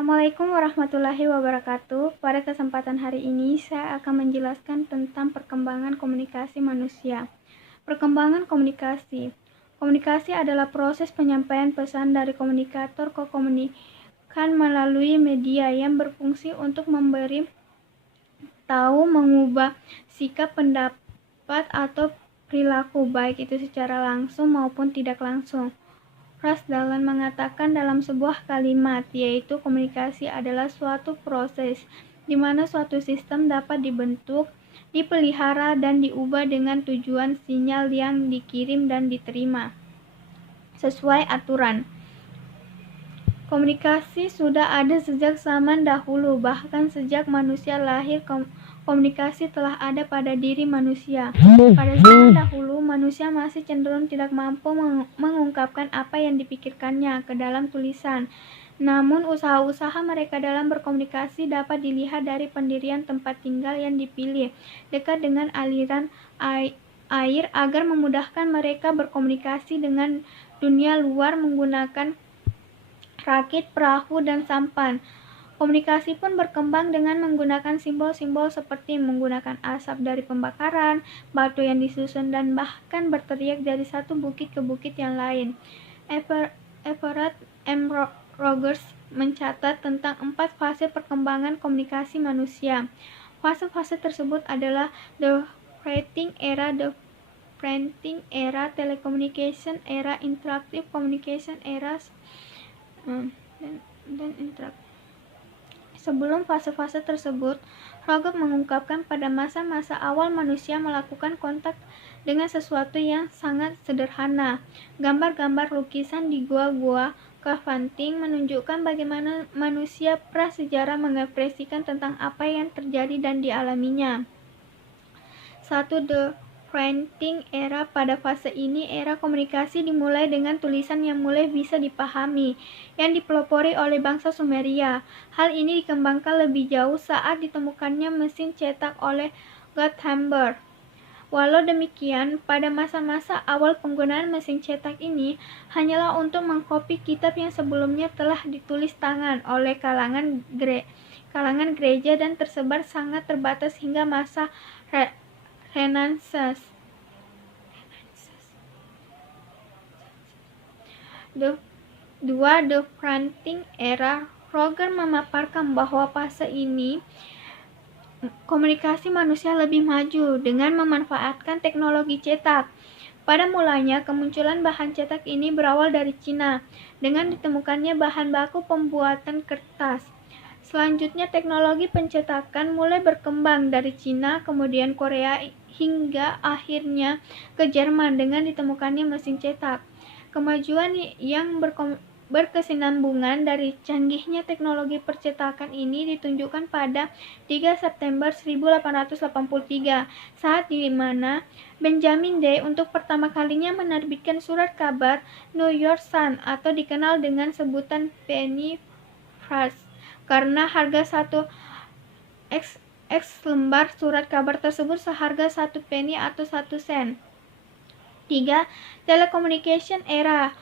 Assalamualaikum warahmatullahi wabarakatuh. Pada kesempatan hari ini, saya akan menjelaskan tentang perkembangan komunikasi manusia. Perkembangan komunikasi. Komunikasi adalah proses penyampaian pesan dari komunikator ke komunikan melalui media yang berfungsi untuk memberi tahu, mengubah sikap, pendapat, atau perilaku, baik itu secara langsung maupun tidak langsung. Ras Dahlan mengatakan dalam sebuah kalimat, yaitu komunikasi adalah suatu proses di mana suatu sistem dapat dibentuk, dipelihara, dan diubah dengan tujuan sinyal yang dikirim dan diterima sesuai aturan. Komunikasi sudah ada sejak zaman dahulu, bahkan sejak manusia lahir komunikasi telah ada pada diri manusia. Pada zaman dahulu, manusia masih cenderung tidak mampu mengungkapkan apa yang dipikirkannya ke dalam tulisan. Namun, usaha-usaha mereka dalam berkomunikasi dapat dilihat dari pendirian tempat tinggal yang dipilih, dekat dengan aliran air agar memudahkan mereka berkomunikasi dengan dunia luar menggunakan rakit, perahu, dan sampan. Komunikasi pun berkembang dengan menggunakan simbol-simbol seperti menggunakan asap dari pembakaran, batu yang disusun, dan bahkan berteriak dari satu bukit ke bukit yang lain. Everett M. Rogers mencatat tentang 4 fase perkembangan komunikasi manusia. Fase-fase tersebut adalah the writing era, the printing era, telecommunication era, interactive communication era, dan interaktif. Sebelum fase-fase tersebut, Rogers mengungkapkan pada masa-masa awal manusia melakukan kontak dengan sesuatu yang sangat sederhana. Gambar-gambar lukisan di gua-gua Kavanting menunjukkan bagaimana manusia prasejarah mengekspresikan tentang apa yang terjadi dan dialaminya. 1. The printing era. Pada fase ini, era komunikasi dimulai dengan tulisan yang mulai bisa dipahami, yang dipelopori oleh bangsa Sumeria. Hal ini dikembangkan lebih jauh saat ditemukannya mesin cetak oleh Gutenberg. Walau demikian, pada masa-masa awal penggunaan mesin cetak ini hanyalah untuk mengkopi kitab yang sebelumnya telah ditulis tangan oleh kalangan gereja dan tersebar sangat terbatas hingga masa Renaissance. 2. The printing era. Rogers memaparkan bahwa fase ini komunikasi manusia lebih maju dengan memanfaatkan teknologi cetak. Pada mulanya, kemunculan bahan cetak ini berawal dari Cina, dengan ditemukannya bahan baku pembuatan kertas. Selanjutnya, teknologi pencetakan mulai berkembang dari Cina, kemudian Korea, hingga akhirnya ke Jerman dengan ditemukannya mesin cetak. Kemajuan yang berkesinambungan dari canggihnya teknologi percetakan ini ditunjukkan pada 3 September 1883, saat di mana Benjamin D. untuk pertama kalinya menerbitkan surat kabar New York Sun, atau dikenal dengan sebutan penny farthing, karena harga satu X lembar surat kabar tersebut seharga 1 penny atau 1 sen. 3. Telecommunication era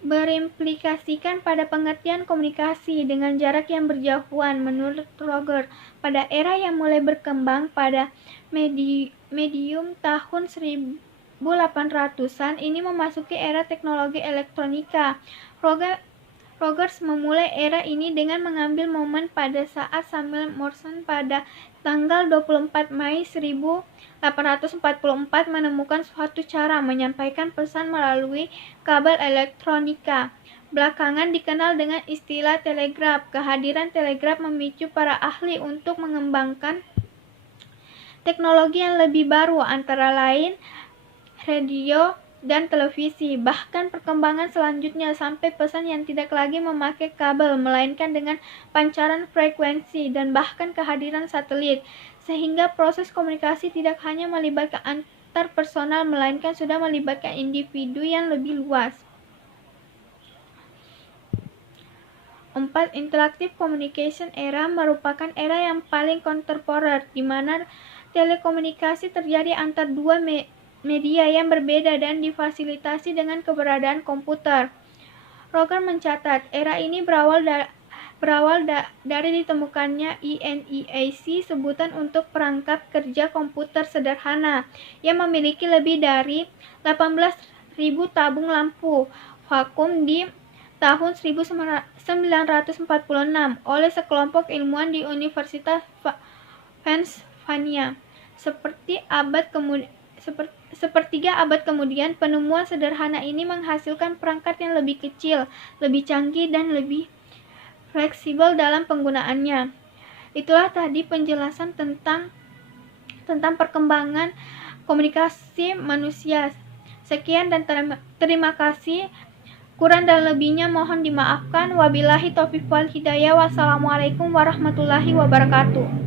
berimplikasikan pada pengertian komunikasi dengan jarak yang berjauhan. Menurut Rogers, pada era yang mulai berkembang pada medium tahun 1800-an ini memasuki era teknologi elektronika. Rogers memulai era ini dengan mengambil momen pada saat Samuel Morse pada tanggal 24 Mei 1844 menemukan suatu cara menyampaikan pesan melalui kabel elektronika. Belakangan dikenal dengan istilah telegraf. Kehadiran telegraf memicu para ahli untuk mengembangkan teknologi yang lebih baru, antara lain radio dan televisi. Bahkan perkembangan selanjutnya sampai pesan yang tidak lagi memakai kabel, melainkan dengan pancaran frekuensi, dan bahkan kehadiran satelit, sehingga proses komunikasi tidak hanya melibatkan antar personal, melainkan sudah melibatkan individu yang lebih luas. 4. Interactive Communication Era merupakan era yang paling kontemporer, di mana telekomunikasi terjadi antar dua media yang berbeda dan difasilitasi dengan keberadaan komputer. Rogers mencatat, era ini berawal berawal dari ditemukannya ENIAC, sebutan untuk perangkat kerja komputer sederhana yang memiliki lebih dari 18.000 tabung lampu vakum di tahun 1946 oleh sekelompok ilmuwan di Universitas Pennsylvania. Sepertiga abad kemudian, penemuan sederhana ini menghasilkan perangkat yang lebih kecil, lebih canggih, dan lebih fleksibel dalam penggunaannya. Itulah tadi penjelasan tentang perkembangan komunikasi manusia. Sekian dan terima kasih. Kurang dan lebihnya mohon dimaafkan. Wabillahi taufiq wal hidayah. Wassalamualaikum warahmatullahi wabarakatuh.